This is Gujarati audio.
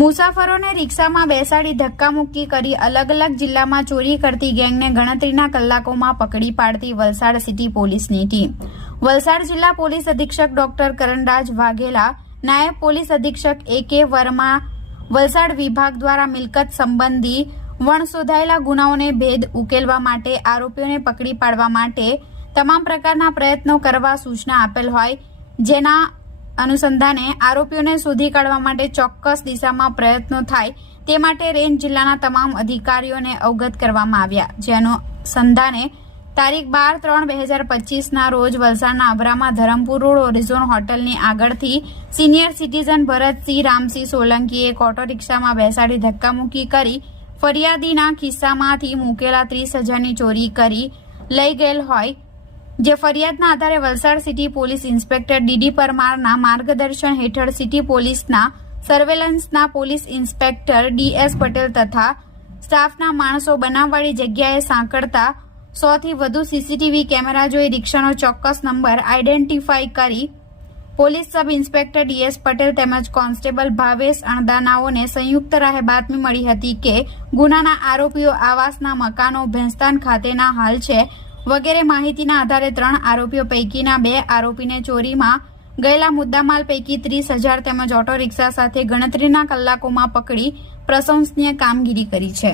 મુસાફરોને રિક્ષામાં બેસાડી ધક્કામુક્કી કરી અલગ અલગ જિલ્લામાં ચોરી કરતી ગેંગને ગણતરીના કલાકોમાં પકડી પાડતી વલસાડ સિટી પોલીસની ટીમ. વલસાડ જિલ્લા પોલીસ અધિક્ષક ડોક્ટર કરણરાજ વાઘેલા, નાયબ પોલીસ અધિક્ષક એ કે વર્મા, વલસાડ વિભાગ દ્વારા મિલકત સંબંધી વણશોધાયેલા ગુનાઓને ભેદ ઉકેલવા માટે આરોપીઓને પકડી પાડવા માટે તમામ પ્રકારના પ્રયત્નો કરવા સૂચના આપેલ હોય, જેના અનુસંધાને આરોપીઓને શોધી કાઢવા માટે ચોક્કસ દિશામાં પ્રયત્નો થાય તે માટે રેન્જ જિલ્લાના તમામ અધિકારીઓને અવગત કરવામાં આવ્યા. જે અનુસંધાને તારીખ બાર ત્રણ બે હજાર પચીસના રોજ વલસાડના અબરામાં ધરમપુર રોડ, ઓરિઝોન હોટલની આગળથી સિનિયર સિટીઝન ભરતસિંહ, રામસિંહ સોલંકીએ ઓટો રિક્ષામાં બેસાડી ધક્કામુક્કી કરી, ફરિયાદીના ખિસ્સામાંથી મૂકેલા ત્રીસ હજારની ચોરી કરી લઈ ગયેલ હોય જે ફરિયાદના આધારે Valsad city police inspector DD પરમારના માર્ગદર્શન હેઠળ સિટી પોલીસના સર્વેલન્સના પોલીસ ઇન્સ્પેક્ટર ડીએસ પટેલ તથા સ્ટાફના માણસો બનાવવાળી જગ્યાએ સાંકળતા સોથી વધુ સીસીટીવી કેમેરા જોઈ રિક્ષાનો ચોક્કસ નંબર આઈડેન્ટિફાઈ કરી police sub inspector DS Patel તેમજ કોન્સ્ટેબલ ભાવેશ અણદાનાઓને સંયુક્ત રાહે બાતમી મળી હતી કે ગુનાના આરોપીઓ આવાસના મકાનો ભેંસ્તાન ખાતેના હાલ છે. વગેરે માહિતીના આધારે ત્રણ આરોપીઓ પૈકીના બે આરોપીને ચોરીમાં ગયેલા મુદ્દામાલ પૈકી ત્રીસ હજાર તેમજ ઓટો રિક્ષા સાથે ગણતરીના કલાકોમાં પકડી પ્રશંસનીય કામગીરી કરી છે.